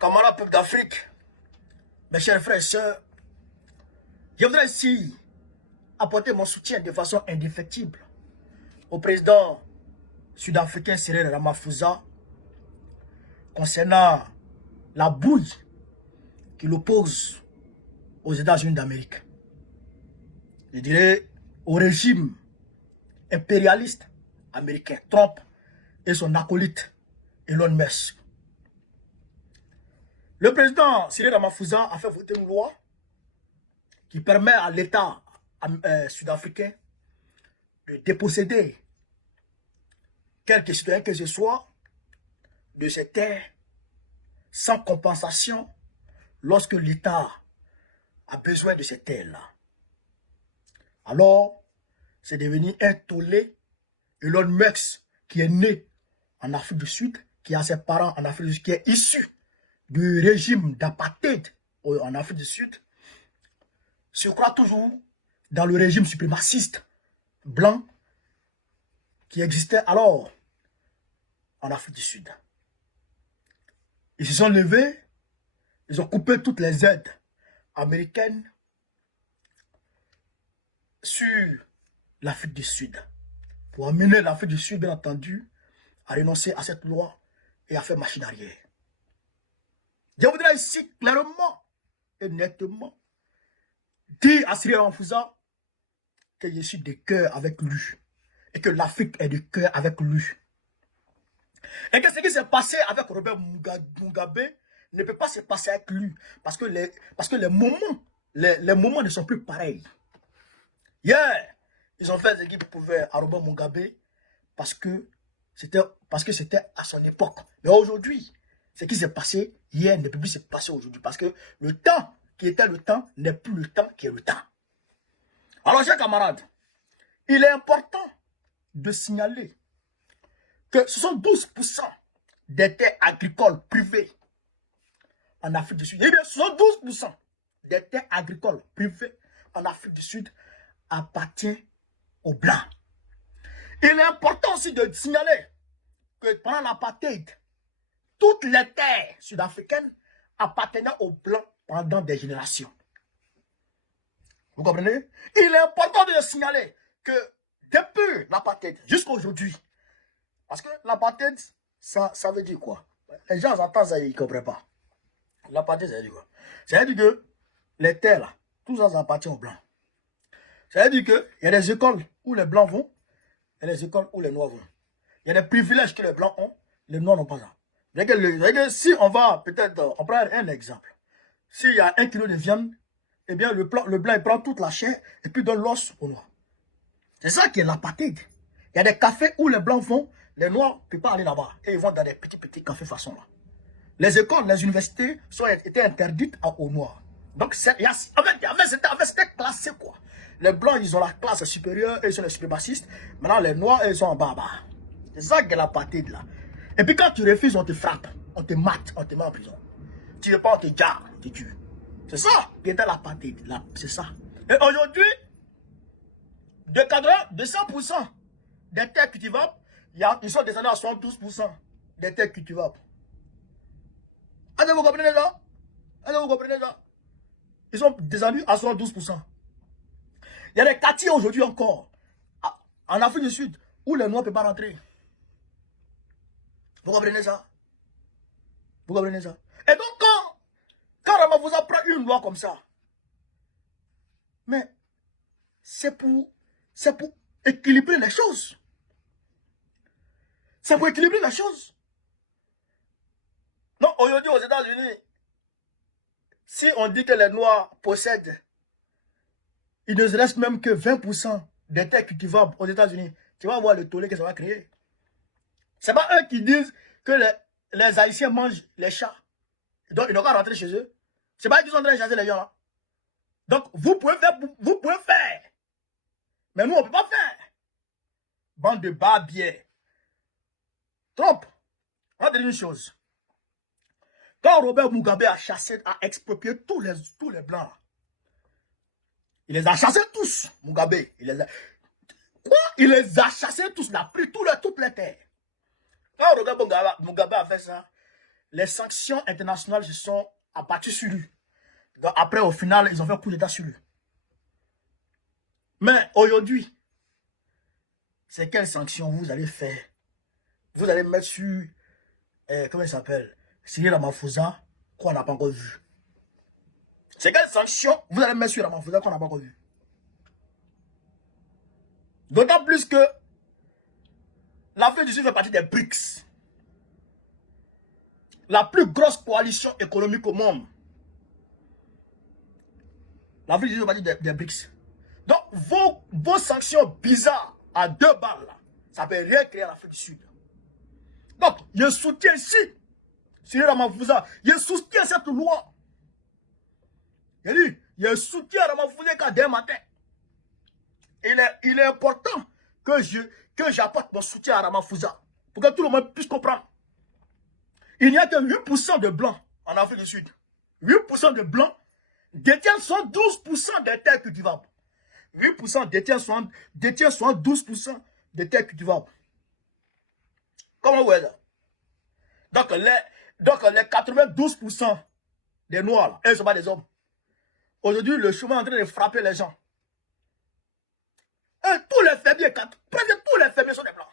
camarades peuple d'Afrique, mes chers frères et sœurs, je voudrais ici apporter mon soutien de façon indéfectible au président sud-africain Cyril Ramaphosa concernant la bouille qui l'oppose aux États-Unis d'Amérique. Je dirais au régime impérialiste américain, Trump et son acolyte Elon Musk. Le président Cyril Ramaphosa a fait voter une loi qui permet à l'État sud-africain de déposséder quelque citoyen que ce soit de ses terres sans compensation lorsque l'État a besoin de ces terres-là. Alors, c'est devenu un tollé. Elon Musk, qui est né en Afrique du Sud, qui a ses parents en Afrique du Sud, qui est issu du régime d'apartheid en Afrique du Sud, se croit toujours dans le régime suprémaciste blanc qui existait alors en Afrique du Sud. Ils se sont levés, ils ont coupé toutes les aides américaines sur l'Afrique du Sud, pour amener l'Afrique du Sud, bien entendu, à renoncer à cette loi et à faire machine arrière. Je voudrais ici clairement et nettement dire à Cyril Ramaphosa que je suis de cœur avec lui et que l'Afrique est de cœur avec lui. Et que ce qui s'est passé avec Robert Mugabe ne peut pas se passer avec lui parce que les moments ne sont plus pareils. Hier, ils ont fait ce qu'ils pouvaient à Robert Mugabe parce que c'était à son époque. Mais aujourd'hui, ce qui s'est passé hier ne peut plus se passer aujourd'hui parce que le temps qui était le temps n'est plus le temps qui est le temps. Alors, chers camarades, il est important de signaler que 72% des terres agricoles privées en Afrique du Sud, eh bien 72% des terres agricoles privées en Afrique du Sud appartient aux Blancs. Il est important aussi de signaler que pendant l'apartheid, toutes les terres sud-africaines appartenaient aux Blancs pendant des générations. Vous comprenez? Il est important de signaler que depuis l'apartheid jusqu'à aujourd'hui, parce que l'apartheid, ça veut dire quoi? Les gens entendent ça, ils ne comprennent pas. L'apartheid, ça veut dire quoi? Ça veut dire que les terres, là, tout ça, ça appartient aux Blancs. Ça veut dire qu'il y a des écoles où les Blancs vont, et des écoles où les Noirs vont. Il y a des privilèges que les Blancs ont, les Noirs n'ont pas ça. Si on va, peut-être, on prend un exemple. S'il y a 1 kilo de viande, eh bien, le Blanc, il prend toute la chair et puis donne l'os aux Noirs. C'est ça qui est l'apartheid. Il y a des cafés où les Blancs vont, les Noirs ne peuvent pas aller là-bas. Et ils vont dans des petits cafés façon là. Les écoles, les universités étaient interdites aux Noirs. Donc, c'était classé quoi. Les Blancs, ils ont la classe supérieure, ils sont les suprémacistes. Maintenant, les Noirs, ils sont en bas. C'est ça qui est l'apartheid là. Et puis quand tu refuses, on te frappe, on te mate, on te met en prison. Tu ne veux pas, on te garde, on te tue. C'est ça qui était l'apartheid là. C'est ça. Et aujourd'hui, de 100% des terres cultivables, ils sont descendus à 72% des terres cultivables. Est-ce que vous comprenez ça? Est-ce que vous comprenez ça? Ils sont descendus à 72%. Il y a des quartiers aujourd'hui encore, en Afrique du Sud, où les Noirs ne peuvent pas rentrer. Vous comprenez ça? Vous comprenez ça? Et donc, quand Ramaphosa prend une loi comme ça, mais c'est pour équilibrer les choses. C'est pour équilibrer les choses. Non, aujourd'hui aux États-Unis, si on dit que les Noirs possèdent, il ne reste même que 20% des terres cultivables aux États-Unis, tu vas voir le tollé que ça va créer. Ce n'est pas eux qui disent que les Haïtiens mangent les chats. Donc, ils n'ont qu'à rentrer chez eux. Ce n'est pas eux qui sont en train de chasser les gens là. Donc, vous pouvez faire. Mais nous, on ne peut pas faire. Bande de barbiers. Trump, on va dire une chose. Quand Robert Mugabe a exproprié tous les Blancs, il les a chassés tous, Mugabe. Il les a chassés tous, il a pris toutes les terres. Quand Robert Mugabe a fait ça, les sanctions internationales se sont abattues sur lui. Donc après, au final, ils ont fait un coup d'état sur lui. Mais aujourd'hui, c'est quelles sanctions vous allez faire? Vous allez mettre sur, comment il s'appelle? Cyril Ramaphosa, qu'on n'a pas encore vu. C'est quelles sanctions vous allez mettre sur Ramaphosa qu'on n'a pas encore vu? D'autant plus que l'Afrique du Sud fait partie des BRICS. La plus grosse coalition économique au monde. L'Afrique du Sud fait partie des BRICS. Donc, vos sanctions bizarres à 2 balles, là, ça ne peut rien créer à l'Afrique du Sud. Donc, je soutiens ici, Cyril Ramaphosa, je soutiens cette loi. Je soutiens Ramaphosa quand demain matin. Il est important que j'apporte mon soutien à Ramaphosa pour que tout le monde puisse comprendre. Il n'y a que 8% de blancs en Afrique du Sud. 8% de blancs détiennent 12% des terres cultivables. 8% détiennent 12% des terres cultivables. Comment vous voyez ça? Donc les 92% des noirs, là, elles ne sont pas des hommes. Aujourd'hui, le chemin est en train de frapper les gens. Et tous les fermiers, presque tous les fermiers sont des blancs.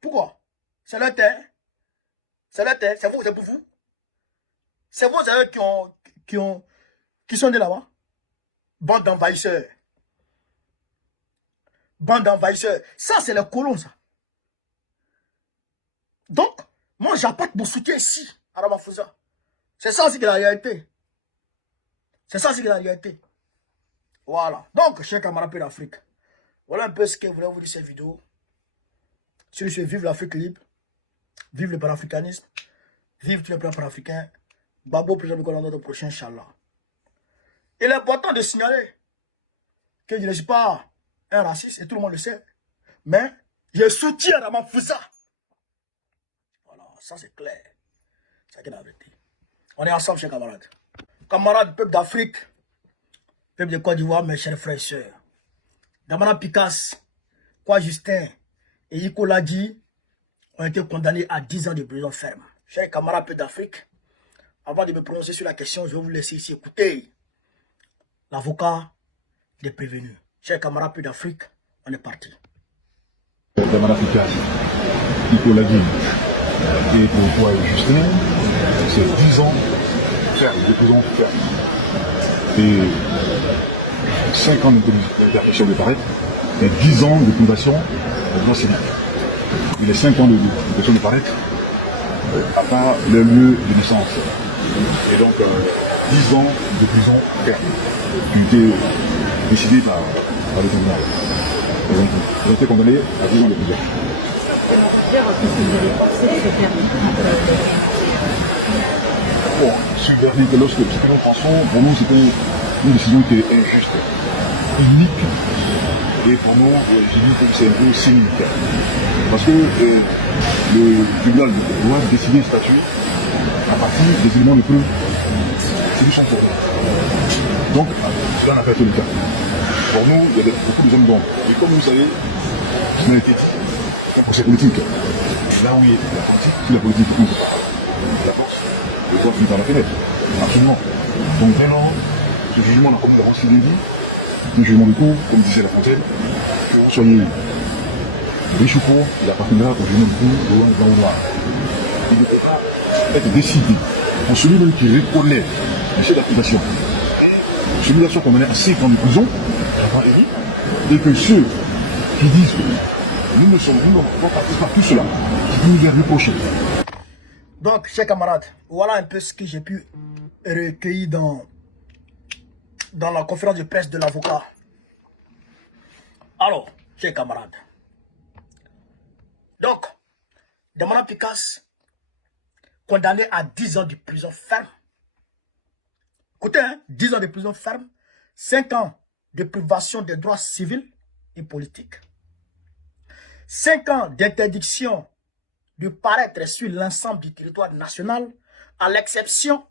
Pourquoi? C'est leur terre. C'est leur terre. C'est vous, c'est pour vous. C'est vous, c'est eux qui sont nés là-bas. Bande d'envahisseurs. Bande d'envahisseurs. Ça, c'est les colons, ça. Donc, moi, j'apporte mon soutien ici, à Ramaphosa. C'est ça aussi que la réalité. C'est ça aussi que la réalité. Voilà. Donc, chers camarades d'Afrique, voilà un peu ce que je voulais vous dire cette vidéo. Sur ce, vive l'Afrique libre. Vive le panafricanisme. Vive tous les plans panafricains. Babo, président de notre prochain, Inch'Allah. Il est important de signaler que je ne suis pas un raciste, et tout le monde le sait. Mais je soutiens Ramaphosa. Voilà, ça c'est clair. C'est la vérité. On est ensemble, chers camarades. Camarades, peuple d'Afrique, peuple de Côte d'Ivoire, mes chers frères et sœurs. Damana Picasse, Kwa Justin et Iko Ladi ont été condamnés à 10 ans de prison ferme. Chers camarades, peuple d'Afrique, avant de me prononcer sur la question, je vais vous laisser ici écouter l'avocat des prévenus. Chers camarades, peuple d'Afrique, on est parti. Damana Picasse, Iko Ladi et pour Kwa Justin, c'est 10 ans de prison ferme. Et 5 ans d'interdiction de paraître et 10 ans de privation de droit civique. Et les 5 ans d'interdiction de paraître à part le lieu de naissance. Et donc 10 ans de prison ferme qui été décidé par le tribunal. Et donc ils ont été condamnés à 10 ans de prison. Bon, sur le verdict, lorsque nous pensons, pour nous c'était une décision qui est injuste, unique, et pour nous, j'ai dit que c'est un peu cynique. Parce que le tribunal doit décider de statuer à partir des éléments de preuve qui lui sont fournis. Donc, cela n'a pas été le cas. Pour nous, il y a beaucoup de zones d'ombre. Et comme vous savez, ce n'a été dit, c'est un procès politique. Là où il y a la politique, si la politique ouvre la porte, le droit finit par la fenêtre. Absolument. Donc vraiment, ce jugement, comme nous l'avons aussi dit, c'est un jugement de cour, comme disait La Fontaine, que vous soyez riche ou pauvre, il appartiendra au jugement de cour de l'homme blanc ou noir. Il ne peut pas être décidé pour celui-même qui reconnaît le chef d'accusation. Celui-là soit condamné à 5 ans de prison, et que ceux qui disent que nous ne pouvons pas faire tout cela, qui nous est reproché. Donc, chers camarades, voilà un peu ce que j'ai pu recueillir dans la conférence de presse de l'avocat. Alors, chers camarades, donc, Damana Picasse, condamné à 10 ans de prison ferme. Écoutez, hein, 10 ans de prison ferme, 5 ans de privation des droits civils et politiques, 5 ans d'interdiction de paraître sur l'ensemble du territoire national, à l'exception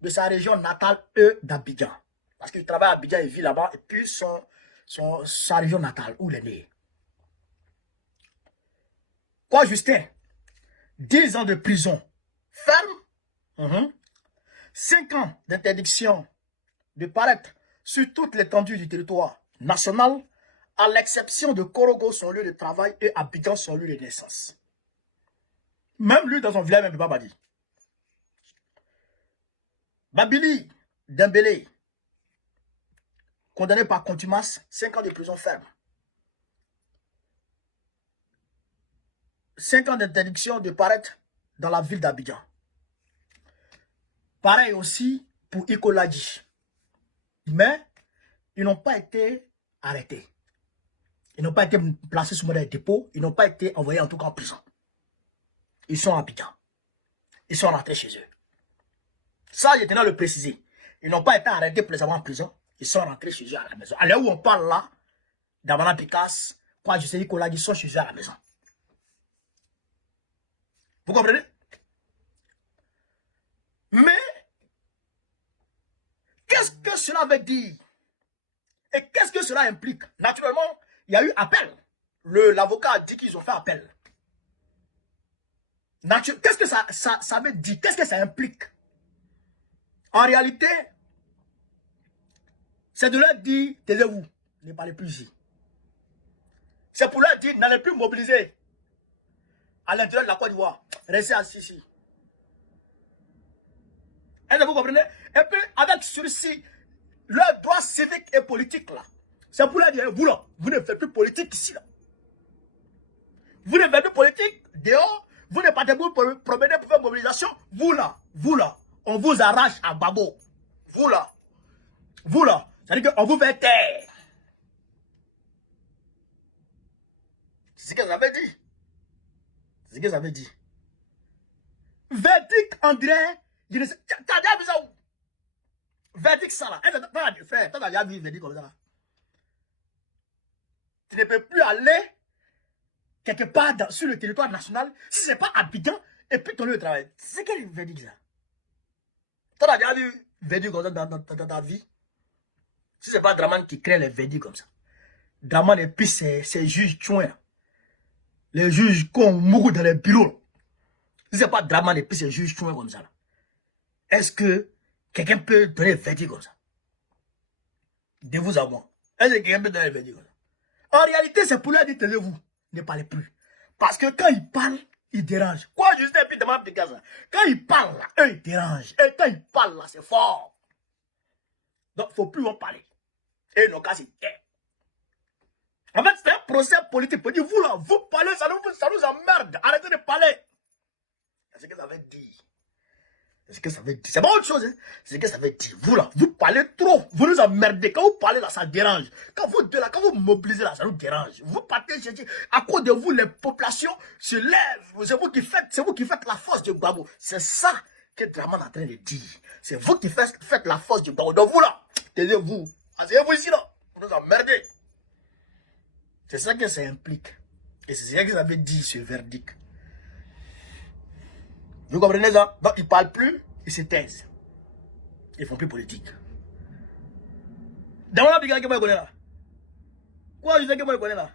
de sa région natale, d'Abidjan. Parce qu'il travaille à Abidjan, il vit là-bas, et puis sa région natale, où il est né. Quoi, Justin? 10 ans de prison ferme, 5 ans d'interdiction de paraître sur toute l'étendue du territoire national, à l'exception de Korogo, son lieu de travail, et Abidjan, son lieu de naissance. Même lui, dans son village, même, il ne peut pas dire. Babili Dembélé, condamné par contumace, 5 ans de prison ferme. 5 ans d'interdiction de paraître dans la ville d'Abidjan. Pareil aussi pour Ikoladji. Mais ils n'ont pas été arrêtés. Ils n'ont pas été placés sous modèle de dépôt. Ils n'ont pas été envoyés en tout cas en prison. Ils sont à Abidjan. Ils sont rentrés chez eux. Ça, je tenais à le préciser. Ils n'ont pas été arrêtés pour les avoir en prison. Ils sont rentrés chez eux à la maison. À l'heure où on parle là, Damana Picasso, quand je sais Ikoladji, ils sont chez eux à la maison. Vous comprenez? Mais, qu'est-ce que cela veut dire? Et qu'est-ce que cela implique? Naturellement, il y a eu appel. L'avocat a dit qu'ils ont fait appel. Qu'est-ce que ça veut dire? Qu'est-ce que ça implique? En réalité, c'est de leur dire, taisez-vous, ne parlez plus ici. C'est pour leur dire, n'allez plus mobiliser à l'intérieur de la Côte d'Ivoire. Restez assis ici. Est-ce que vous comprenez? Et puis, avec sursis, leur droit civique et politique, là, c'est pour leur dire, vous là, vous ne faites plus politique ici, là. Vous ne faites plus politique dehors, vous ne partez plus pour promener pour faire mobilisation. Vous là, on vous arrache à Babo. Vous là, c'est-à-dire qu'on vous fait taire. C'est ce que ça veut dire. C'est ce que ça veut dire. Verdict, André, je ne sais, t'as déjà vu ça où? Verdict ça là. Frère, t'as déjà vu verdict comme ça là. Tu ne peux plus aller quelque part sur le territoire national si ce n'est pas Abidjan et puis ton lieu de travail. C'est quel verdict ça? T'as déjà vu verdict comme ça dans ta vie? Si ce n'est pas Draman qui crée les verdicts comme ça. Draman et puis ces juges chouins. Les juges qu'on mourut dans les bureaux. Si ce n'est pas Draman et puis ces juges chouins comme ça. Est-ce que quelqu'un peut donner un verdict comme ça? De vous à moi. Est-ce que quelqu'un peut donner un verdict comme ça? En réalité, c'est pour leur dire, taisez-vous, ne parlez plus. Parce que quand ils parlent, ils dérangent. Quoi, juste et puis demande Picasso. Quand ils parlent là, eux, ils dérangent. Et quand ils parlent là, c'est fort. Donc, il ne faut plus en parler. Et nos cas, c'est taire. En fait, c'est un procès politique. Pour dire, vous là, vous parlez, ça nous emmerde. Arrêtez de parler. C'est ce que ça veut dire. C'est ce que ça veut dire. C'est pas autre chose. Hein? C'est ce que ça veut dire. Vous là, vous parlez trop. Vous nous emmerdez. Quand vous parlez là, ça dérange. Quand vous deux là, quand vous mobilisez là, ça nous dérange. Vous partez, je dis, à cause de vous, les populations se lèvent. C'est vous qui faites la force du Gbagbo. C'est ça que Draman est en train de dire. C'est vous qui faites la force du Gbagbo. Donc vous là, taisez-vous. Asseyez-vous ici là. Vous nous emmerdez. C'est ça que ça implique. Et c'est ça que ça veut dire ce verdict. Vous comprenez ça? Donc ils ne parlent plus, ils se taisent. Ils ne font plus politique. Dans la brigade que moi je connais là. Quoi, je sais que moi je connais là.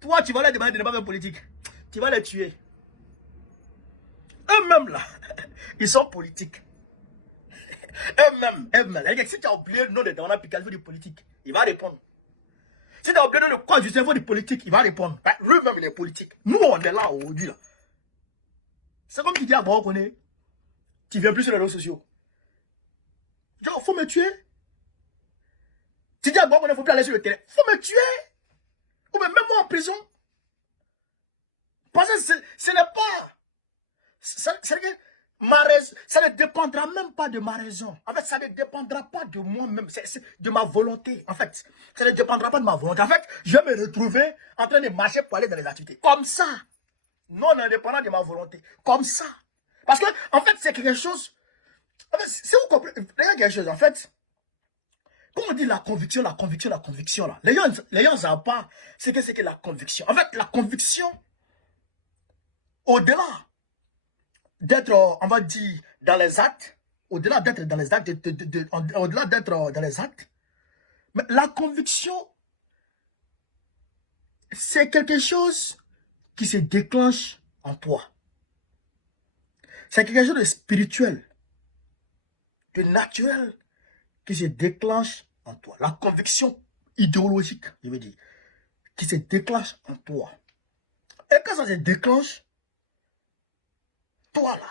Toi, tu vas leur demander de ne pas faire politique. Tu vas les tuer. Eux-mêmes là, ils sont politiques. Eux-mêmes. Si tu as oublié le nom de Damana Picasso du politique, il va répondre. Si tu as oublié le quoi du cerveau du politique, il va répondre. Lui-même, il est politique. Nous, on est là aujourd'hui là. C'est comme tu dis à bon, on connaît. Tu viens plus sur les réseaux sociaux. Genre, faut me tuer. Tu dis à bon, on ne faut plus aller sur le terrain. Faut me tuer. Ou même moi en prison. Parce que ce n'est pas. Ça ne dépendra même pas de ma raison. En fait, ça ne dépendra pas de moi-même. C'est de ma volonté. En fait, ça ne dépendra pas de ma volonté. En fait, je vais me retrouver en train de marcher pour aller dans les activités. Comme ça. Non indépendant de ma volonté. Comme ça. Parce que, en fait, c'est quelque chose. En fait, si vous comprenez, il y a quelque chose, en fait. Quand on dit la conviction, là. Les gens ne savent pas ce que c'est que la conviction. En fait, la conviction, au-delà d'être, on va dire, dans les actes, au-delà d'être dans les actes, au-delà d'être dans les actes, mais la conviction, c'est quelque chose qui se déclenche en toi. C'est quelque chose de spirituel, de naturel, qui se déclenche en toi. La conviction idéologique, je veux dire, qui se déclenche en toi. Et quand ça se déclenche, toi là,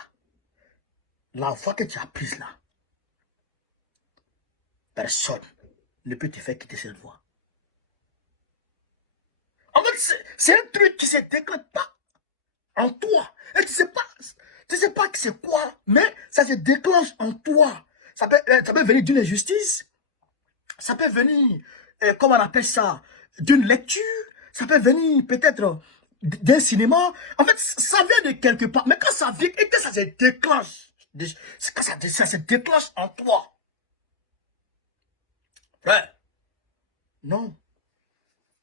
la voie que tu as prise là, personne ne peut te faire quitter cette voie. En fait, c'est un truc qui se déclenche pas en toi. Et tu sais pas que c'est quoi, mais ça se déclenche en toi. Ça peut venir d'une injustice, ça peut venir, comment on appelle ça, d'une lecture, ça peut venir peut-être d'un cinéma. En fait, ça vient de quelque part. Mais quand ça vient et que ça se déclenche, quand ça se déclenche en toi, ouais, non,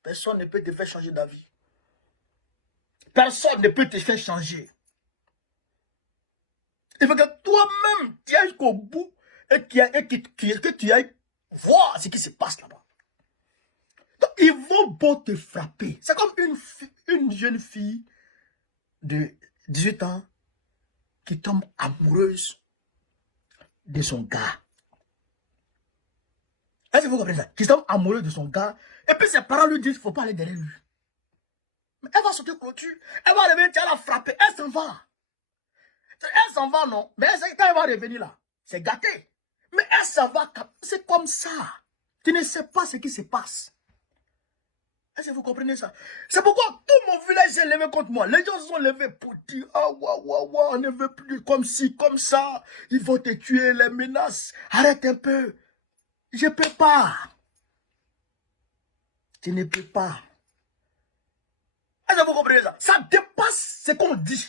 personne ne peut te faire changer d'avis. Personne ne peut te faire changer. Il faut que toi-même, tu ailles jusqu'au bout et que tu ailles voir ce qui se passe là-bas. Donc, ils vont beau te frapper. C'est comme une jeune fille de 18 ans qui tombe amoureuse de son gars. Est-ce que vous comprenez ça? Qui tombe amoureuse de son gars. Et puis ses parents lui disent, il ne faut pas aller derrière lui. Mais elle va sauter clôture. Elle va revenir, tu vas la frapper. Elle s'en va. Elle s'en va, non? Mais quand elle va revenir là, c'est gâté. Mais elle s'en va. C'est comme ça. Tu ne sais pas ce qui se passe. Est-ce que vous comprenez ça? C'est pourquoi tout mon village s'est levé contre moi. Les gens se sont levés pour dire, ah, on ne veut plus comme ci, comme ça. Ils vont te tuer, les menaces. Arrête un peu. Je ne peux pas. Tu ne peux pas. Est-ce que vous comprenez ça? Ça dépasse ce qu'on dit.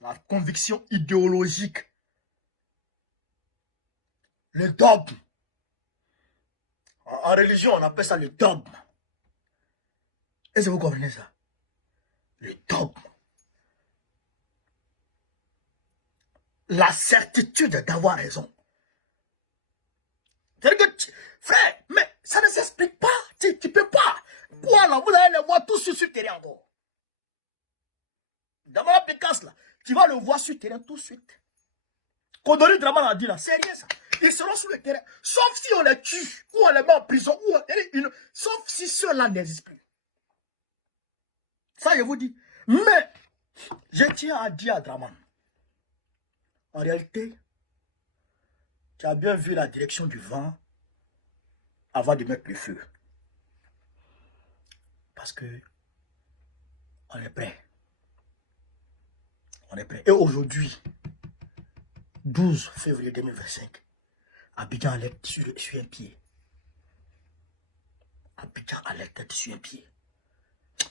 La conviction idéologique. Le dogme. En religion, on appelle ça le dogme. Est-ce que vous comprenez ça? Le dogme. La certitude d'avoir raison. C'est-à-dire que, frère, mais ça ne s'explique pas. Tu ne peux pas. Quoi là? Vous allez le voir tout sur le terrain encore. Dans la Pécasse là, tu vas le voir sur le terrain tout de suite. Kodori Draman a dit là, c'est rien ça. Ils seront sur le terrain. Sauf si on les tue, ou on les met en prison, sauf si ceux-là n'existent plus. Ça, je vous dis. Mais, je tiens à dire à Draman, en réalité, tu as bien vu la direction du vent avant de mettre le feu. Parce que, on est prêt. On est prêt. Et aujourd'hui, 12 février 2025, Abidjan alerte sur un pied. Abidjan alerte sur un pied.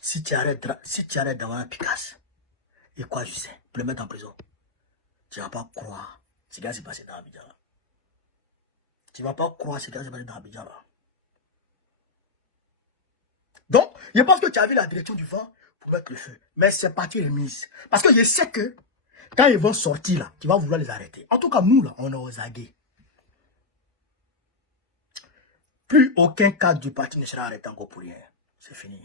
Si tu arrêtes d'avoir un Picasso, et quoi je sais, pour le mettre en prison, tu ne vas pas croire ce qui s'est passé dans Abidjan. Tu ne vas pas croire ce qui s'est passé dans Abidjan. Donc, je pense que tu as vu la direction du vent pour mettre le feu. Mais c'est parti remise. Parce que je sais que quand ils vont sortir là, tu vas vouloir les arrêter. En tout cas, nous là, on est aux aguets. Plus aucun cadre du parti ne sera arrêté encore pour rien. C'est fini.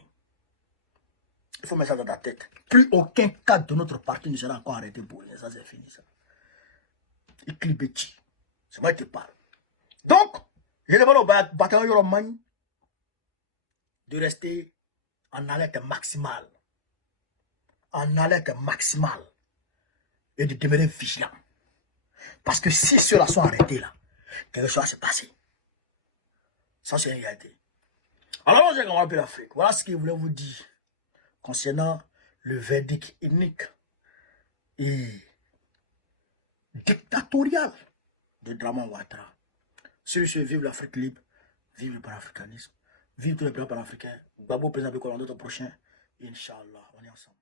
Il faut mettre ça dans ta tête. Plus aucun cadre de notre parti ne sera encore arrêté pour rien. Ça, c'est fini, ça. Iklibeti. C'est moi qui te parle. Donc, je demande au bataillon Yoromani de rester en alerte maximale. En alerte maximale. Et de demeurer vigilant. Parce que si ceux-là sont arrêtés là, quelque chose va se passer. Ça, c'est une réalité. Alors, j'ai compris l'Afrique. Voilà ce que je voulais vous dire concernant le verdict unique et dictatorial de Draman Ouattara. Sur ce, vive l'Afrique libre, vive le panafricanisme, vive tous les pays panafricains. Babo, président de Colombie, prochain. Inch'Allah, on est ensemble.